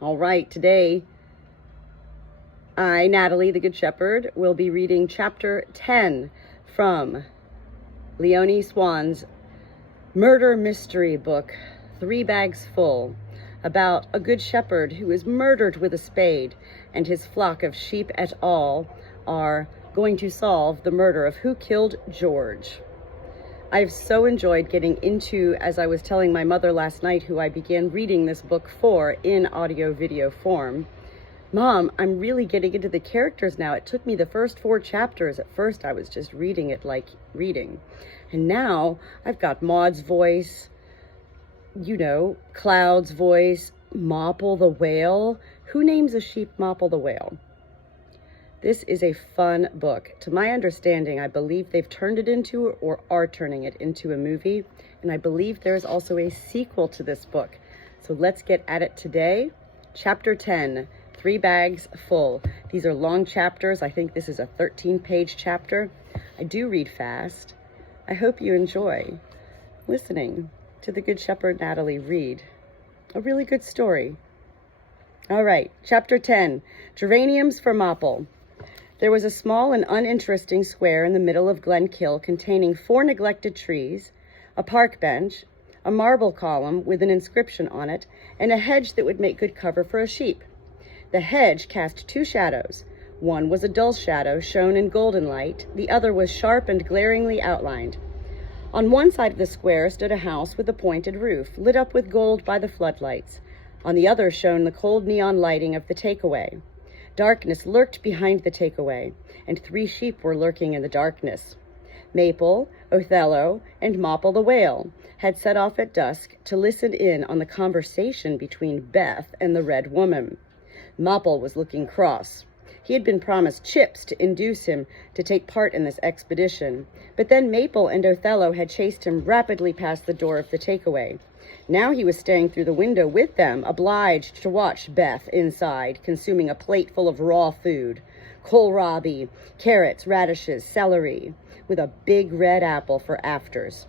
All right, today I, Natalie, the Good Shepherd, will be reading chapter 10 from Leonie Swann's murder mystery book, 3 Bags Full, about a good shepherd who is murdered with a spade, and his flock of sheep et al. Are going to solve the murder of who killed George. I've so enjoyed getting into, as I was telling my mother last night, who I began reading this book for in audio-video form, Mom, I'm really getting into the characters now. It took me the first 4 chapters. At first, I was just reading it like reading. And now I've got Maud's voice, Cloud's voice, Mopple the whale. Who names a sheep Mopple the whale? This is a fun book. To my understanding, I believe they've turned it into or are turning it into a movie. And I believe there is also a sequel to this book. So let's get at it today. Chapter 10, 3 Bags Full. These are long chapters. I think this is a 13-page chapter. I do read fast. I hope you enjoy listening to the Good Shepherd Natalie read a really good story. All right, Chapter 10, Geraniums for Mopple. There was a small and uninteresting square in the middle of Glenkill containing 4 neglected trees, a park bench, a marble column with an inscription on it, and a hedge that would make good cover for a sheep. The hedge cast 2 shadows. One was a dull shadow shown in golden light, the other was sharp and glaringly outlined. On one side of the square stood a house with a pointed roof, lit up with gold by the floodlights. On the other shone the cold neon lighting of the takeaway. Darkness lurked behind the takeaway, and 3 sheep were lurking in the darkness. Maple, Othello, and Mopple the whale had set off at dusk to listen in on the conversation between Beth and the Red Woman. Mopple was looking cross. He had been promised chips to induce him to take part in this expedition, but then Maple and Othello had chased him rapidly past the door of the takeaway. Now he was staying through the window with them, obliged to watch Beth inside, consuming a plate full of raw food, kohlrabi, carrots, radishes, celery, with a big red apple for afters.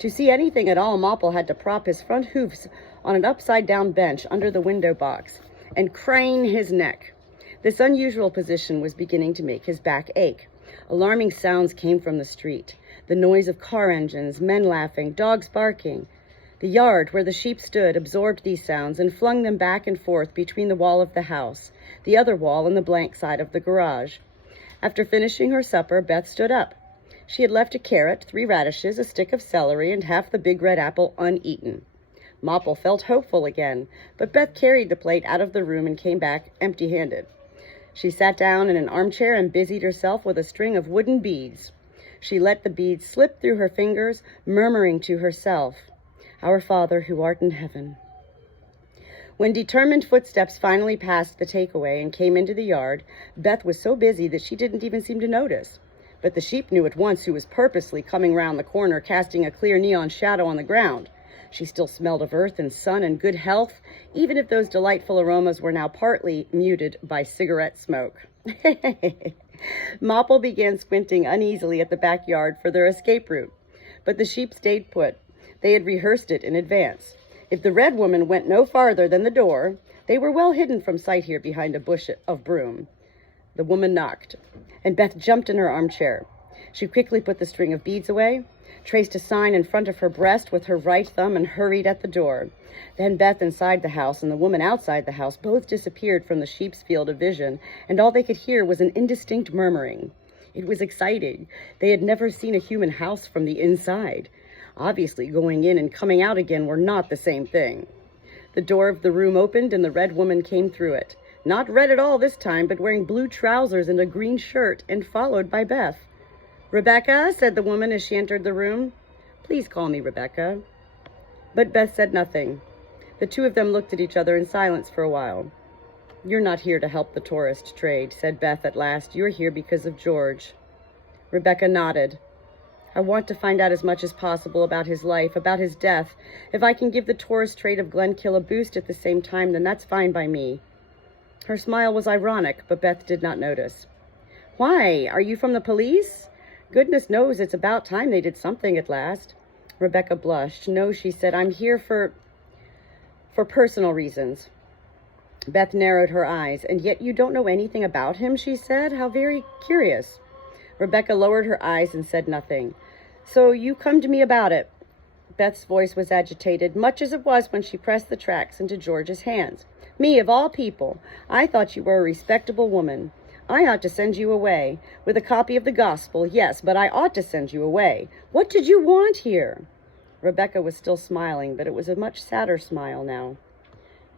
To see anything at all, Mopple had to prop his front hoofs on an upside-down bench under the window box and crane his neck. This unusual position was beginning to make his back ache. Alarming sounds came from the street, the noise of car engines, men laughing, dogs barking. The yard where the sheep stood absorbed these sounds and flung them back and forth between the wall of the house, the other wall, and the blank side of the garage. After finishing her supper, Beth stood up. She had left a carrot, 3 radishes, a stick of celery, and half the big red apple uneaten. Mopple felt hopeful again, but Beth carried the plate out of the room and came back empty-handed. She sat down in an armchair and busied herself with a string of wooden beads. She let the beads slip through her fingers, murmuring to herself, "Our Father who art in heaven." When determined footsteps finally passed the takeaway and came into the yard, Beth was so busy that she didn't even seem to notice. But the sheep knew at once who was purposely coming round the corner, casting a clear neon shadow on the ground. She still smelled of earth and sun and good health, even if those delightful aromas were now partly muted by cigarette smoke. Mopple began squinting uneasily at the backyard for their escape route, but the sheep stayed put. They had rehearsed it in advance. If the Red Woman went no farther than the door, they were well hidden from sight here behind a bush of broom. The woman knocked, and Beth jumped in her armchair. She quickly put the string of beads away, traced a sign in front of her breast with her right thumb, and hurried at the door. Then Beth inside the house and the woman outside the house both disappeared from the sheep's field of vision, and all they could hear was an indistinct murmuring. It was exciting. They had never seen a human house from the inside. Obviously, going in and coming out again were not the same thing. The door of the room opened and the Red Woman came through it. Not red at all this time, but wearing blue trousers and a green shirt, and followed by Beth. "Rebecca," said the woman as she entered the room. "Please call me Rebecca." But Beth said nothing. The 2 of them looked at each other in silence for a while. "You're not here to help the tourist trade," said Beth at last. "You're here because of George." Rebecca nodded. "I want to find out as much as possible about his life, about his death. If I can give the tourist trade of Glenkill a boost at the same time, then that's fine by me." Her smile was ironic, but Beth did not notice. "Why? Are you from the police? Goodness knows it's about time they did something at last." Rebecca blushed. "No," she said, "I'm here for personal reasons." Beth narrowed her eyes. "And yet you don't know anything about him," she said. "How very curious." Rebecca lowered her eyes and said nothing. "So you come to me about it." Beth's voice was agitated, much as it was when she pressed the tracts into George's hands. "Me, of all people. I thought you were a respectable woman. I ought to send you away. With a copy of the gospel, yes, but I ought to send you away. What did you want here?" Rebecca was still smiling, but it was a much sadder smile now.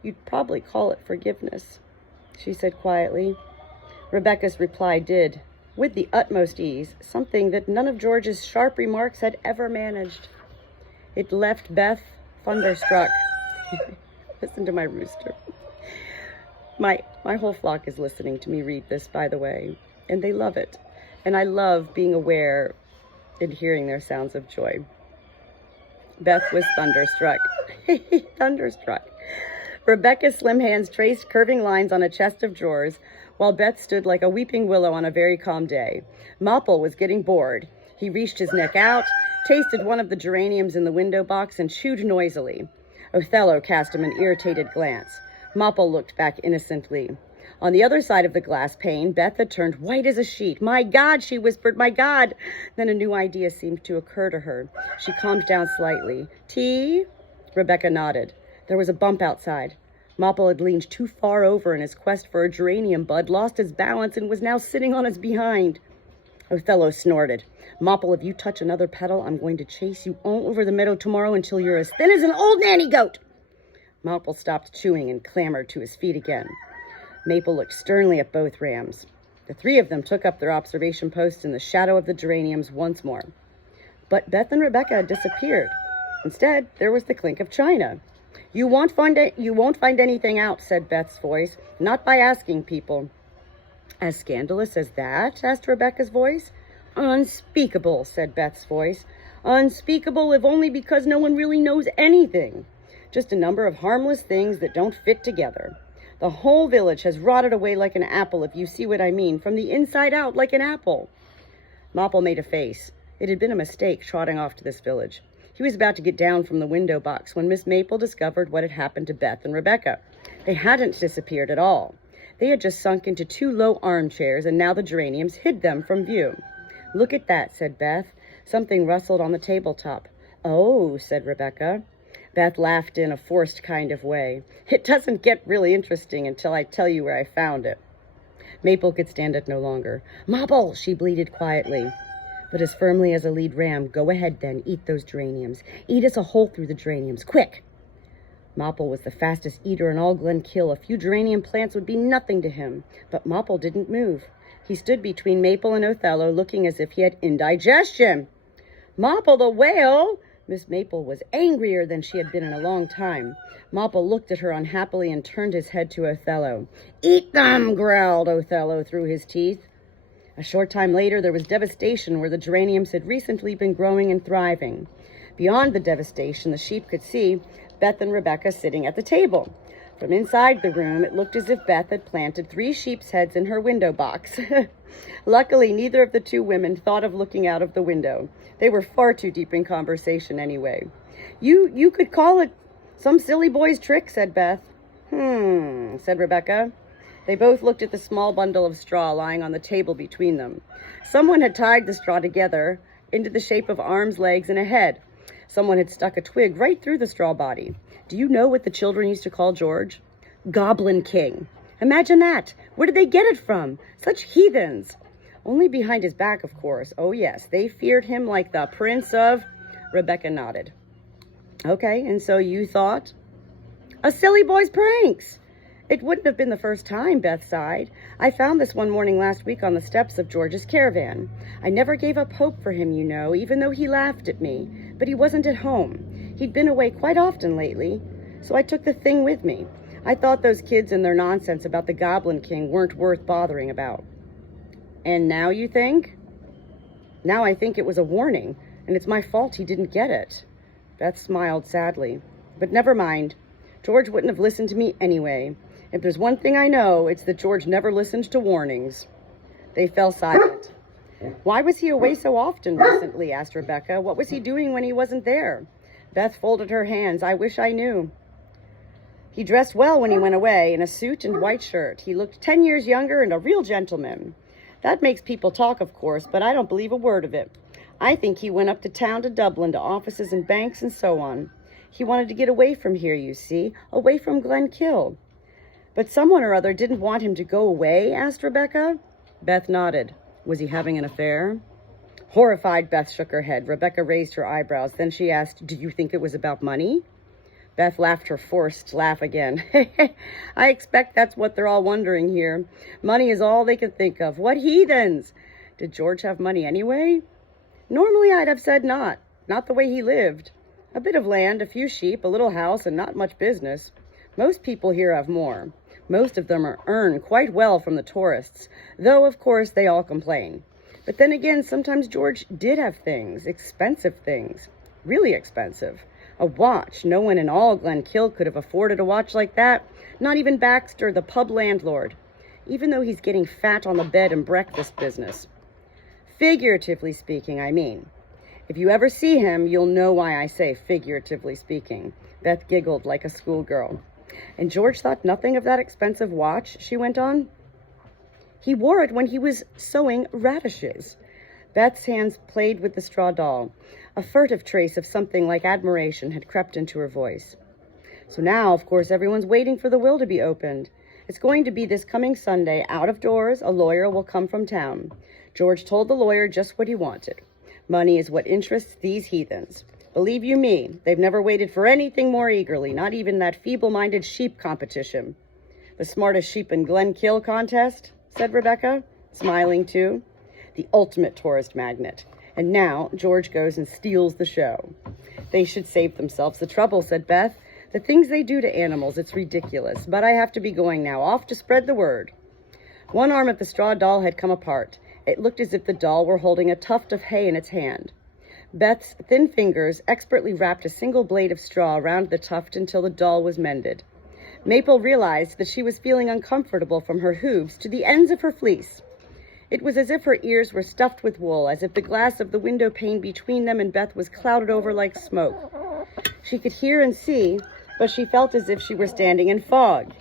"You'd probably call it forgiveness," she said quietly. Rebecca's reply did, with the utmost ease, something that none of George's sharp remarks had ever managed. It left Beth thunderstruck. Listen to my rooster. My whole flock is listening to me read this, by the way, and they love it. And I love being aware and hearing their sounds of joy. Beth was thunderstruck. Thunderstruck. Rebecca's slim hands traced curving lines on a chest of drawers, while Beth stood like a weeping willow on a very calm day. Mopple was getting bored. He reached his neck out, tasted one of the geraniums in the window box, and chewed noisily. Othello cast him an irritated glance. Mopple looked back innocently. On the other side of the glass pane, Beth had turned white as a sheet. "My God," she whispered, "my God." Then a new idea seemed to occur to her. She calmed down slightly. "Tea?" Rebecca nodded. There was a bump outside. Mopple had leaned too far over in his quest for a geranium bud, lost his balance, and was now sitting on his behind. Othello snorted. "Mopple, if you touch another petal, I'm going to chase you all over the meadow tomorrow until you're as thin as an old nanny goat." Mopple stopped chewing and clambered to his feet again. Maple looked sternly at both rams. The three of them took up their observation posts in the shadow of the geraniums once more. But Beth and Rebecca had disappeared. Instead, there was the clink of china. You won't find anything out," said Beth's voice. "Not by asking people." "As scandalous as that?" asked Rebecca's voice. "Unspeakable," said Beth's voice. "Unspeakable, if only because no one really knows anything. Just a number of harmless things that don't fit together. The whole village has rotted away like an apple, if you see what I mean, from the inside out like an apple." Mopple made a face. It had been a mistake trotting off to this village. He was about to get down from the window box when Miss Maple discovered what had happened to Beth and Rebecca. They hadn't disappeared at all. They had just sunk into two low armchairs, and now the geraniums hid them from view. "Look at that," said Beth. Something rustled on the tabletop. "Oh," said Rebecca. Beth laughed in a forced kind of way. "It doesn't get really interesting until I tell you where I found it." Maple could stand it no longer. "Mopple," she bleated quietly, but as firmly as a lead ram. "Go ahead then, eat those geraniums. Eat us a hole through the geraniums, quick." Mopple was the fastest eater in all Glenkill. A few geranium plants would be nothing to him, but Mopple didn't move. He stood between Maple and Othello, looking as if he had indigestion. "Mopple the whale!" Miss Maple was angrier than she had been in a long time. Mopple looked at her unhappily and turned his head to Othello. "Eat them," growled Othello through his teeth. A short time later, there was devastation where the geraniums had recently been growing and thriving. Beyond the devastation, the sheep could see Beth and Rebecca sitting at the table. From inside the room, it looked as if Beth had planted 3 sheep's heads in her window box. Luckily, neither of the 2 women thought of looking out of the window. They were far too deep in conversation anyway. You could call it some silly boy's trick," said Beth. Said Rebecca. They both looked at the small bundle of straw lying on the table between them. Someone had tied the straw together into the shape of arms, legs, and a head. Someone had stuck a twig right through the straw body. Do you know what the children used to call George? Goblin King. Imagine that. Where did they get it from? Such heathens. Only behind his back, of course. Oh, yes, they feared him like the Prince of... Rebecca nodded. Okay, and so you thought? A silly boy's pranks. It wouldn't have been the first time, Beth sighed. I found this one morning last week on the steps of George's caravan. I never gave up hope for him, you know, even though he laughed at me. But he wasn't at home. He'd been away quite often lately, so I took the thing with me. I thought those kids and their nonsense about the Goblin King weren't worth bothering about. And now you think? Now I think it was a warning, and it's my fault he didn't get it. Beth smiled sadly. But never mind. George wouldn't have listened to me anyway. If there's one thing I know, it's that George never listened to warnings. They fell silent. Why was he away so often recently? Asked Rebecca. What was he doing when he wasn't there? Beth folded her hands. I wish I knew. He dressed well when he went away, in a suit and white shirt. He looked 10 years younger and a real gentleman. That makes people talk, of course, but I don't believe a word of it. I think he went up to town to Dublin, to offices and banks and so on. He wanted to get away from here, you see, away from Glenkill. But someone or other didn't want him to go away, asked Rebecca. Beth nodded. Was he having an affair? Horrified, Beth shook her head. Rebecca raised her eyebrows. Then she asked, do you think it was about money? Beth laughed her forced laugh again. I expect that's what they're all wondering here. Money is all they can think of. What heathens! Did George have money anyway? Normally I'd have said not. Not the way he lived. A bit of land, a few sheep, a little house, and not much business. Most people here have more. Most of them earn quite well from the tourists, though of course they all complain. But then again, sometimes George did have things, expensive things, really expensive. A watch. No one in all Glenkill could have afforded a watch like that. Not even Baxter, the pub landlord. Even though he's getting fat on the bed and breakfast business. Figuratively speaking, I mean. If you ever see him, you'll know why I say figuratively speaking. Beth giggled like a schoolgirl. And George thought nothing of that expensive watch, she went on. He wore it when he was sowing radishes. Beth's hands played with the straw doll. A furtive trace of something like admiration had crept into her voice. So now, of course, everyone's waiting for the will to be opened. It's going to be this coming Sunday. Out of doors, a lawyer will come from town. George told the lawyer just what he wanted. Money is what interests these heathens. Believe you me, they've never waited for anything more eagerly, not even that feeble-minded sheep competition. The smartest sheep in Glenkill contest, said Rebecca, smiling too. The ultimate tourist magnet. And now George goes and steals the show. They should save themselves the trouble, said Beth. The things they do to animals, it's ridiculous. But I have to be going now, off to spread the word. One arm of the straw doll had come apart. It looked as if the doll were holding a tuft of hay in its hand. Beth's thin fingers expertly wrapped a single blade of straw around the tuft until the doll was mended. Maple realized that she was feeling uncomfortable from her hooves to the ends of her fleece. It was as if her ears were stuffed with wool, as if the glass of the window pane between them and Beth was clouded over like smoke. She could hear and see, but she felt as if she were standing in fog.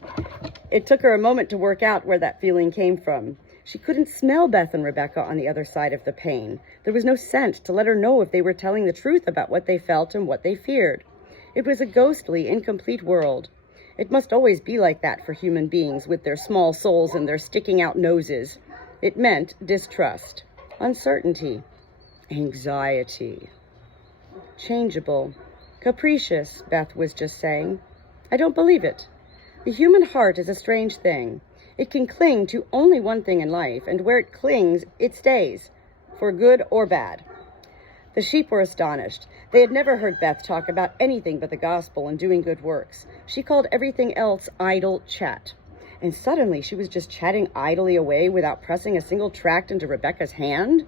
It took her a moment to work out where that feeling came from. She couldn't smell Beth and Rebecca on the other side of the pane. There was no scent to let her know if they were telling the truth about what they felt and what they feared. It was a ghostly, incomplete world. It must always be like that for human beings with their small souls and their sticking out noses. It meant distrust, uncertainty, anxiety. Changeable, capricious, Beth was just saying. I don't believe it. The human heart is a strange thing. It can cling to only one thing in life, and where it clings, it stays, for good or bad. The sheep were astonished. They had never heard Beth talk about anything but the gospel and doing good works. She called everything else idle chat. And suddenly she was just chatting idly away without pressing a single tract into Rebecca's hand.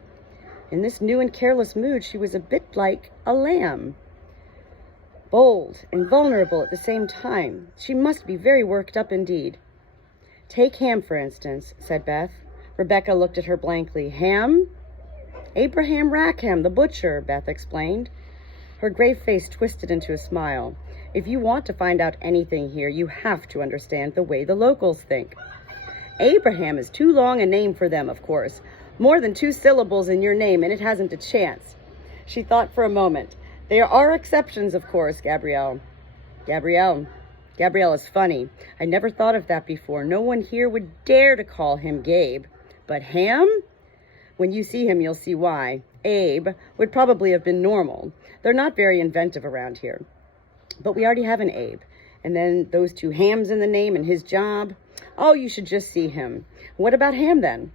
In this new and careless mood, she was a bit like a lamb. Bold and vulnerable at the same time. She must be very worked up indeed. Take Ham, for instance, said Beth. Rebecca looked at her blankly. Ham? Abraham Rackham, the butcher, Beth explained. Her grave face twisted into a smile. If you want to find out anything here, you have to understand the way the locals think. Abraham is too long a name for them, of course. More than 2 syllables in your name, and it hasn't a chance. She thought for a moment. There are exceptions, of course, Gabrielle. Gabrielle is funny. I never thought of that before. No one here would dare to call him Gabe. But Ham? When you see him, you'll see why. Abe would probably have been normal. They're not very inventive around here. But we already have an Abe. And then those 2 Hams in the name and his job. Oh, you should just see him. What about Ham, then?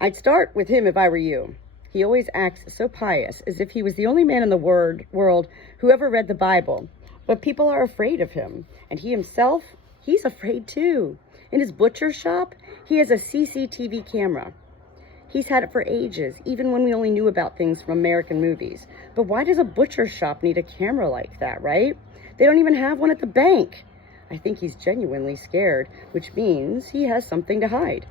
I'd start with him if I were you. He always acts so pious, as if he was the only man in the world who ever read the Bible. But people are afraid of him. And he himself, he's afraid too. In his butcher shop, he has a CCTV camera. He's had it for ages, even when we only knew about things from American movies. But why does a butcher shop need a camera like that, right? They don't even have one at the bank. I think he's genuinely scared, which means he has something to hide.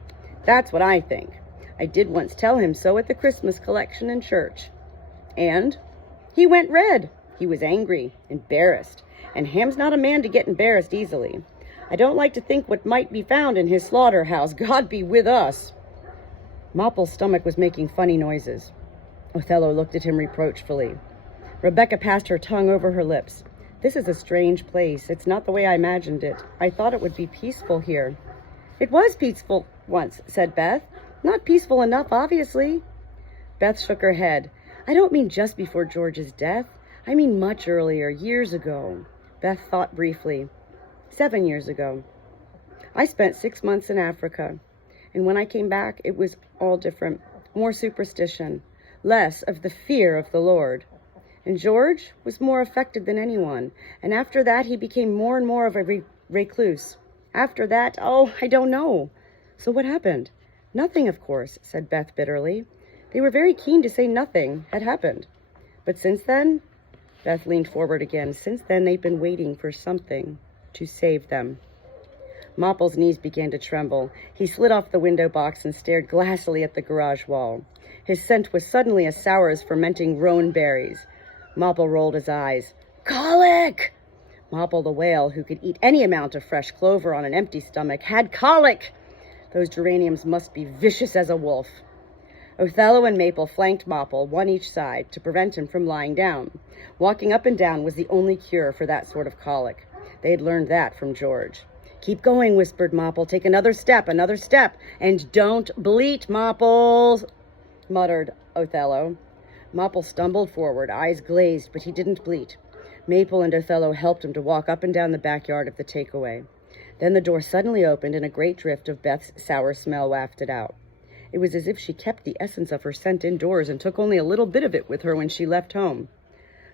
That's what I think. I did once tell him so at the Christmas collection in church. And he went red. He was angry, embarrassed. and Ham's not a man to get embarrassed easily. I don't like to think what might be found in his slaughterhouse. God be with us." Mopple's stomach was making funny noises. Othello looked at him reproachfully. Rebecca passed her tongue over her lips. "This is a strange place. It's not the way I imagined it. I thought it would be peaceful here." "It was peaceful once," said Beth. "Not peaceful enough, obviously." Beth shook her head. "I don't mean just before George's death. I mean much earlier, years ago." Beth thought briefly. 7 years ago. "I spent 6 months in Africa, and when I came back, it was all different. More superstition, less of the fear of the Lord. And George was more affected than anyone, and after that he became more and more of a recluse. After that, I don't know." "So what happened?" "Nothing, of course," said Beth bitterly. "They were very keen to say nothing had happened. But since then," Beth leaned forward again, "since then they've been waiting for something to save them." Mopple's knees began to tremble. He slid off the window box and stared glassily at the garage wall. His scent was suddenly as sour as fermenting roan berries. Mopple rolled his eyes. "Colic!" Mopple the whale, who could eat any amount of fresh clover on an empty stomach, had colic! Those geraniums must be vicious as a wolf. Othello and Maple flanked Mopple, one each side, to prevent him from lying down. Walking up and down was the only cure for that sort of colic. They had learned that from George. "Keep going," whispered Mopple. "Take another step, and don't bleat, Mopple," muttered Othello. Mopple stumbled forward, eyes glazed, but he didn't bleat. Maple and Othello helped him to walk up and down the backyard of the takeaway. Then the door suddenly opened and a great drift of Beth's sour smell wafted out. It was as if she kept the essence of her scent indoors and took only a little bit of it with her when she left home.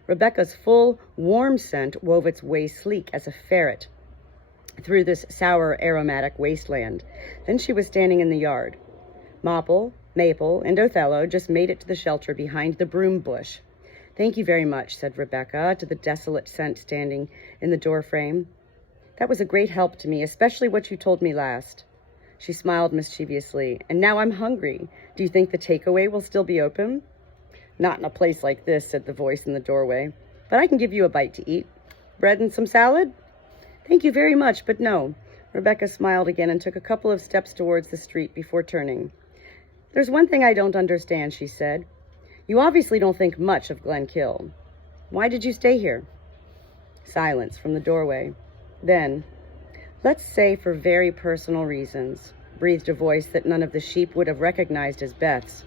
Rebecca's full, warm scent wove its way sleek as a ferret through this sour, aromatic wasteland. Then she was standing in the yard. Mopple, Maple, and Othello just made it to the shelter behind the broom bush. "Thank you very much," said Rebecca to the desolate scent standing in the doorframe. "That was a great help to me, especially what you told me last." She smiled mischievously. "And now I'm hungry. Do you think the takeaway will still be open?" "Not in a place like this," said the voice in the doorway. "But I can give you a bite to eat. Bread and some salad?" "Thank you very much, but no." Rebecca smiled again and took a couple of steps towards the street before turning. "There's one thing I don't understand," she said. "You obviously don't think much of Glenkill. Why did you stay here?" Silence from the doorway. Then, "Let's say for very personal reasons," breathed a voice that none of the sheep would have recognized as Beth's.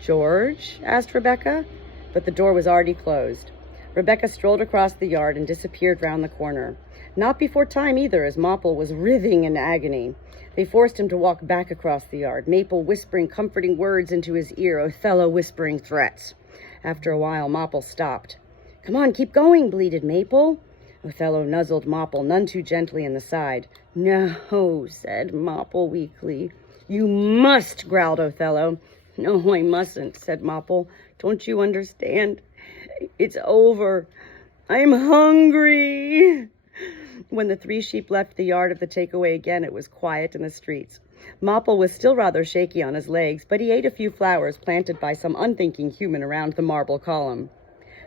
"George?" asked Rebecca, but the door was already closed. Rebecca strolled across the yard and disappeared round the corner. Not before time either, as Mopple was writhing in agony. They forced him to walk back across the yard, Maple whispering comforting words into his ear, Othello whispering threats. After a while, Mopple stopped. "Come on, keep going," bleated Maple. Othello nuzzled Mopple none too gently in the side. "No," said Mopple weakly. "You must," growled Othello. "No, I mustn't," said Mopple. "Don't you understand? It's over. I'm hungry." When the 3 sheep left the yard of the takeaway again, it was quiet in the streets. Mopple was still rather shaky on his legs, but he ate a few flowers planted by some unthinking human around the marble column.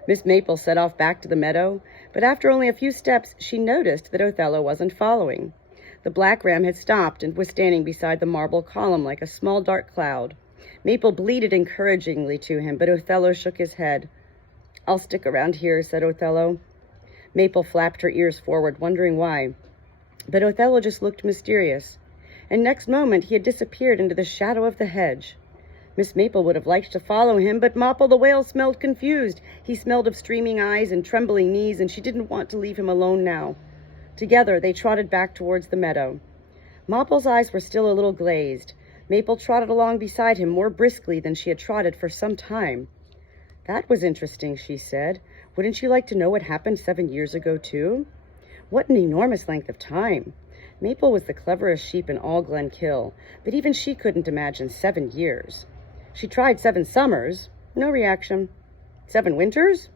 Miss Maple set off back to the meadow, but after only a few steps, she noticed that Othello wasn't following. The black ram had stopped and was standing beside the marble column like a small dark cloud. Maple bleated encouragingly to him, but Othello shook his head. "I'll stick around here," said Othello. Maple flapped her ears forward, wondering why. But Othello just looked mysterious, and next moment he had disappeared into the shadow of the hedge. Miss Maple would have liked to follow him, but Mopple the whale smelled confused. He smelled of streaming eyes and trembling knees, and she didn't want to leave him alone now. Together they trotted back towards the meadow. Mopple's eyes were still a little glazed. Maple trotted along beside him more briskly than she had trotted for some time. "That was interesting," she said. "Wouldn't you like to know what happened 7 years ago, too?" What an enormous length of time. Maple was the cleverest sheep in all Glenkill, but even she couldn't imagine 7 years. She tried 7 summers. No reaction. 7 winters?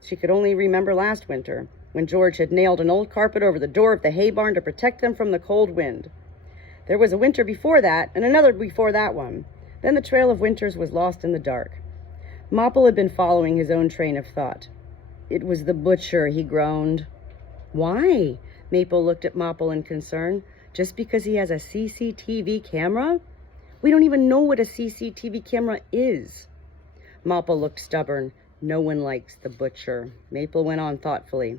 She could only remember last winter, when George had nailed an old carpet over the door of the hay barn to protect them from the cold wind. There was a winter before that, and another before that one. Then the trail of winters was lost in the dark. Mopple had been following his own train of thought. "It was the butcher," he groaned. Why? Maple looked at Mopple in concern. Just because he has a CCTV camera? We don't even know what a CCTV camera is. Mopple looked stubborn. No one likes the butcher. Maple went on thoughtfully.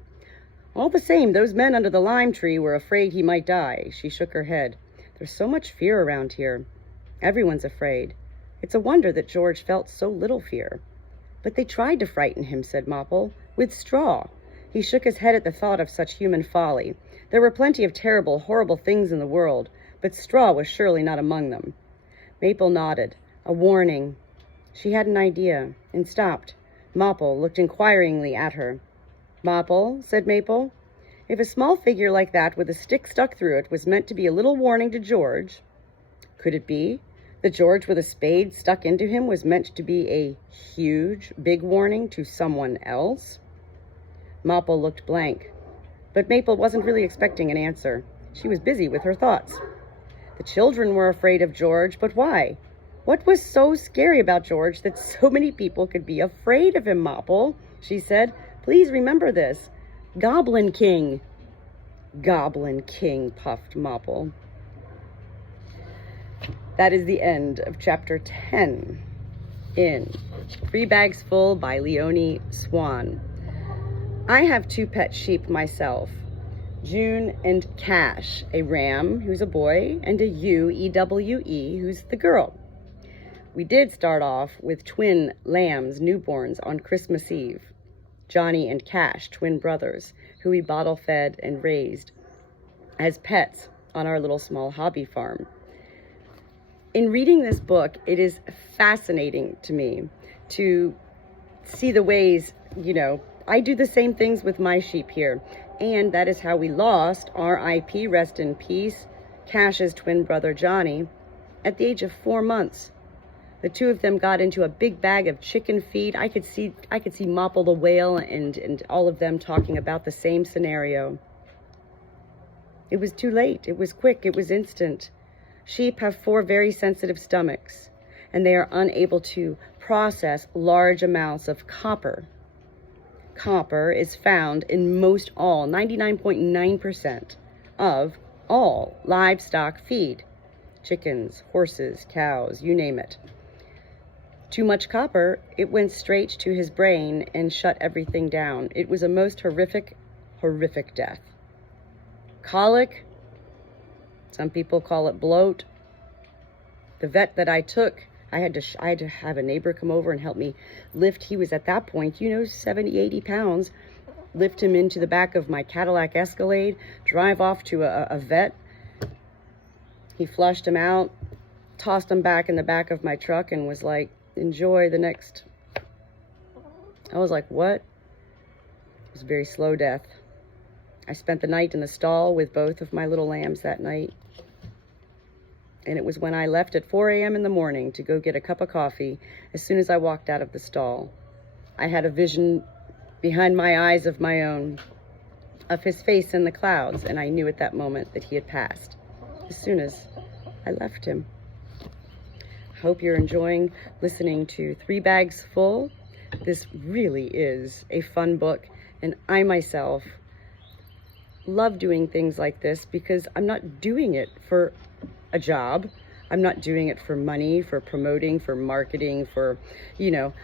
All the same, those men under the lime tree were afraid he might die. She shook her head. There's so much fear around here. Everyone's afraid. It's a wonder that George felt so little fear. But they tried to frighten him, said Mopple, with straw. He shook his head at the thought of such human folly. There were plenty of terrible, horrible things in the world, but straw was surely not among them. Maple nodded. A warning. She had an idea, and stopped. Mopple looked inquiringly at her. Mopple, said Maple, if a small figure like that with a stick stuck through it was meant to be a little warning to George, could it be that George with a spade stuck into him was meant to be a huge, big warning to someone else? Mopple looked blank, but Maple wasn't really expecting an answer. She was busy with her thoughts. The children were afraid of George, but why? What was so scary about George that so many people could be afraid of him, Mopple? She said. Please remember this. Goblin King. Goblin King, puffed Mopple. That is the end of chapter 10 in 3 Bags Full by Leonie Swann. I have 2 pet sheep myself, June and Cash, a ram who's a boy and a ewe, E-W-E, who's the girl. We did start off with twin lambs, newborns, on Christmas Eve. Johnny and Cash, twin brothers, who we bottle fed and raised as pets on our little small hobby farm. In reading this book, it is fascinating to me to see the ways, I do the same things with my sheep here. And that is how we lost, R.I.P., rest in peace, Cash's twin brother Johnny, at the age of 4 months. The 2 of them got into a big bag of chicken feed. I could see Mopple the whale and all of them talking about the same scenario. It was too late. It was quick. It was instant. Sheep have 4 very sensitive stomachs, and they are unable to process large amounts of copper. Copper is found in most all, 99.9% of all livestock feed. Chickens, horses, cows, you name it. Too much copper, it went straight to his brain and shut everything down. It was a most horrific, horrific death. Colic, some people call it bloat. The vet that I took, I had to have a neighbor come over and help me lift. He was at that point, 70, 80 pounds. Lift him into the back of my Cadillac Escalade, drive off to a vet. He flushed him out, tossed him back in the back of my truck and was like, enjoy the next. I was like, what? It was a very slow death. I spent the night in the stall with both of my little lambs that night. And it was when I left at 4 a.m. in the morning to go get a cup of coffee. As soon as I walked out of the stall, I had a vision behind my eyes of my own, of his face in the clouds, and I knew at that moment that he had passed as soon as I left him. I hope you're enjoying listening to 3 Bags Full. This really is a fun book, and I myself love doing things like this because I'm not doing it for a job. I'm not doing it for money, for promoting, for marketing, for,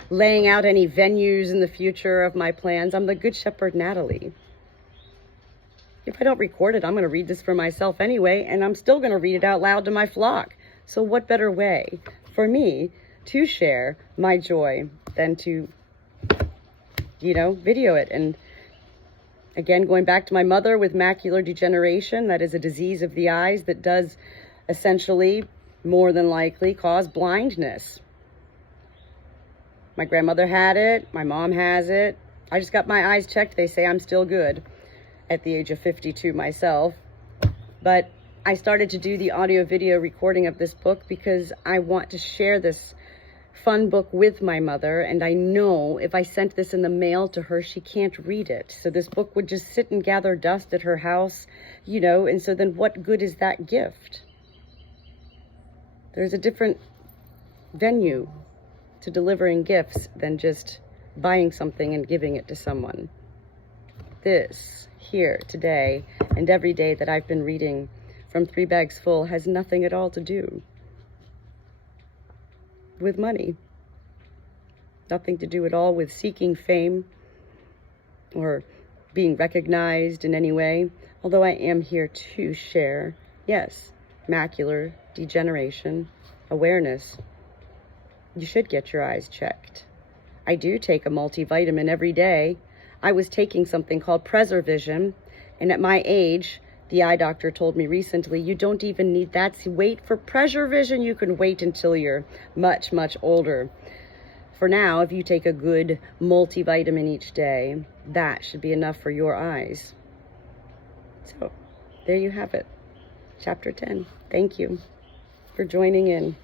laying out any venues in the future of my plans. I'm the Good Shepherd Natalie. If I don't record it, I'm going to read this for myself anyway, and I'm still going to read it out loud to my flock. So what better way for me to share my joy than to, video it? And again, going back to my mother with macular degeneration, that is a disease of the eyes that does essentially, more than likely, cause blindness. My grandmother had it. My mom has it. I just got my eyes checked. They say I'm still good at the age of 52 myself. But I started to do the audio-video recording of this book because I want to share this fun book with my mother, and I know if I sent this in the mail to her, she can't read it. So this book would just sit and gather dust at her house, and so then what good is that gift? There's a different venue to delivering gifts than just buying something and giving it to someone. This here today and every day that I've been reading from 3 Bags Full has nothing at all to do with money. Nothing to do at all with seeking fame or being recognized in any way, although I am here to share, yes, macular degeneration awareness. You should get your eyes checked. I do take a multivitamin every day. I was taking something called Preservision, and at my age, the eye doctor told me recently, you don't even need that. Wait for Preservision. You can wait until you're much, much older. For now, if you take a good multivitamin each day, that should be enough for your eyes. So, there you have it. Chapter 10. Thank you for joining in.